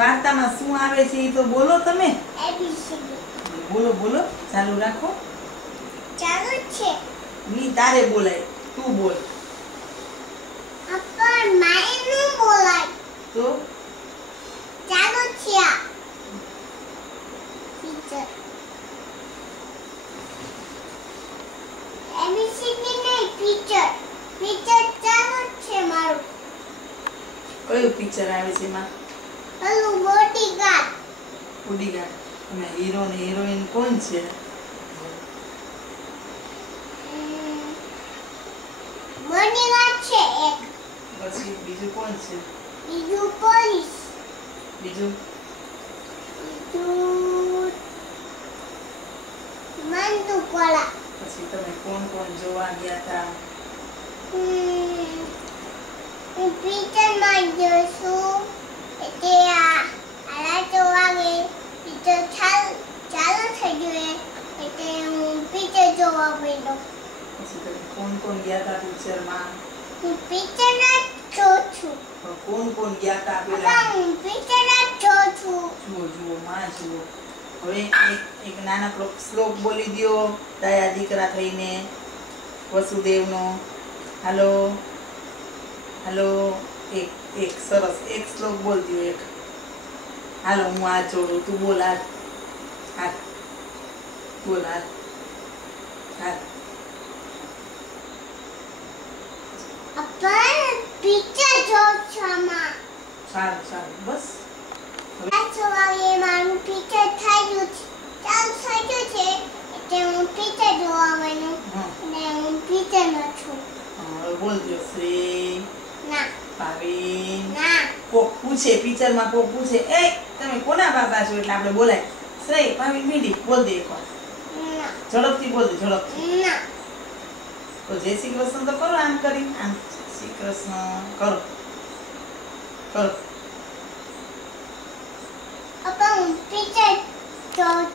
વાર્તામાં શું આવે છે એ તો બોલો તમે. એબીસીડી. બોલો બોલો, ચાલુ રાખો. ચાલુ છે. ની તારે બોલાય, તું બોલ. પણ મારે ન બોલાય. તો ચાલુ છે. ટીચર. એબીસીડી નહીં, ટીચર. ટીચર ચાલુ છે મારું. કયું પિક્ચર આવે છે એમાં? પેલું બોડીગાર્ડ. બોડીગાર્ડ. અને હીરો ને હિરોઈન કોણ છે? બોડીગાર્ડ છે એક. પછી બીજું કોણ છે? બીજું પોલીસ. બીજું બીજું બંદૂકવાળા. પછી તમે કોણ કોણ જોવા ગયા હતા? હું પિક્ચરમાં જોશું એટલે આલા વાગે પિક્ચર ચાલુ થઈ ગયું એટલે હું પિક્ચર જોવા ગયો. પછી તમે કોણ કોણ ગયા હતા પિક્ચરમાં? હું પિક્ચર જોઉં છું. કોણ કોણ ગયા હતા પણ પેલા? હું પિક્ચર જોઉં છું. જુઓ જુઓ માં જુઓ. હવે એક નાનકડો શ્લોક બોલી દ્યો દયા દીકરા થઈને વસુદેવનો. હાલો હાલો, એક સરસ એક શ્લોક બોલ દ્યો એક. હાલો હું હાથ જોડું, તું બોલ. હાથ હાથ બોલ. હાથ હાથ. પણ પિક્ચર જોઉં છું આમાં. સારું સારું બસ. વાગે મારું પિક્ચર થઈ ગયું છે. ચાલુ થઈ ગયું છે એટલે હું પિક્ચર જોવા ગયો અને હું પિક્ચરમાં છું. હવે બોલ દ્યો શ્રી ના ભાવિન. ના કોક પૂછે પિક્ચરમાં, કોક પૂછે એ તમે કોના બાબા છો એટલે આપણે બોલાય શ્રી ભાવિન મીડી બોલ દે એકવાર. ના ઝડપથી બોલ દે ઝડપથી. ના. તો જય શ્રી કૃષ્ણ તો કરો આમ કરી. આમ શ્રી કૃષ્ણ કરો કરો. પણ હું પિક્ચર જોઉં